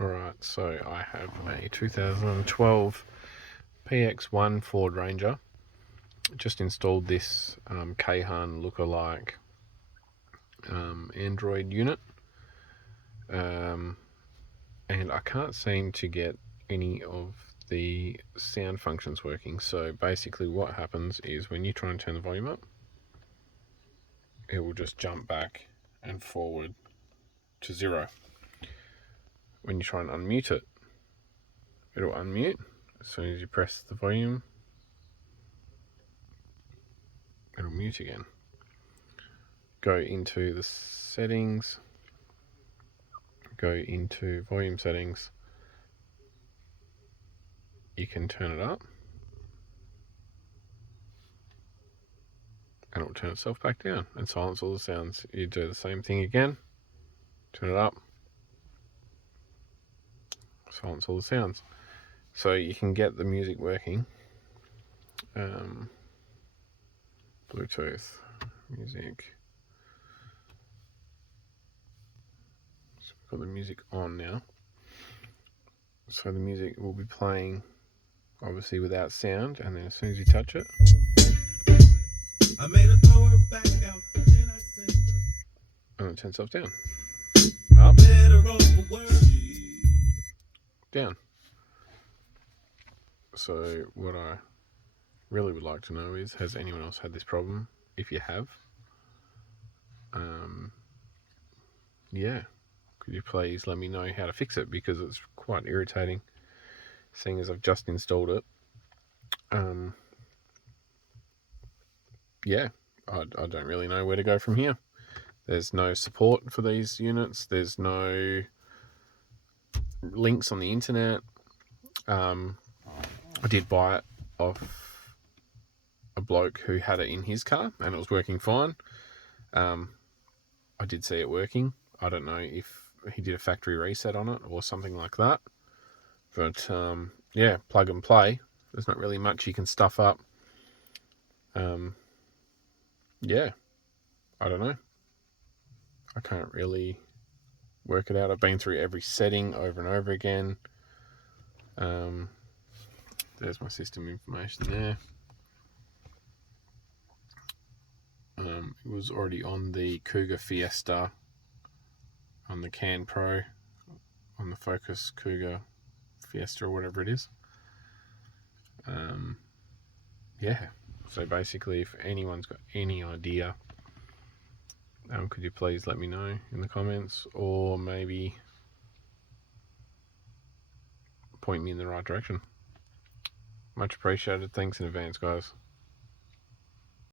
Alright, so I have a 2012 PX1 Ford Ranger. Just installed this Kayhan lookalike Android unit, and I can't seem to get any of the sound functions working. So basically what happens is when you try and turn the volume up, it will just jump back and forward to 0. When you try and unmute it, it'll unmute. As soon as you press the volume, it'll mute again. Go into the settings, go into volume settings, you can turn it up and it will turn itself back down and silence all the sounds. You do the same thing again, turn it up, silence all the sounds. So you can get the music working. Bluetooth music. So we've got the music on now. So the music will be playing obviously without sound, and then as soon as you touch it, I made her throw her back out, then I sent her. And it turns itself down. Up. Down. So what I really would like to know is, has anyone else had this problem? If you have, yeah, could you please let me know how to fix it, because it's quite irritating seeing as I've just installed it. Yeah, I don't really know where to go from here. There's no support for these units. There's no links on the internet. I did buy it off a bloke who had it in his car and it was working fine. I did see it working. I don't know if he did a factory reset on it or something like that. But yeah, plug and play. There's not really much you can stuff up. Yeah, I don't know. I can't really work it out. I've been through every setting over and over again. There's my system information there. It was already on the Kuga Fiesta, on the Can Pro, on the Focus Kuga Fiesta or whatever it is. Yeah, so basically if anyone's got any idea, could you please let me know in the comments, or maybe point me in the right direction. Much appreciated. Thanks in advance, guys.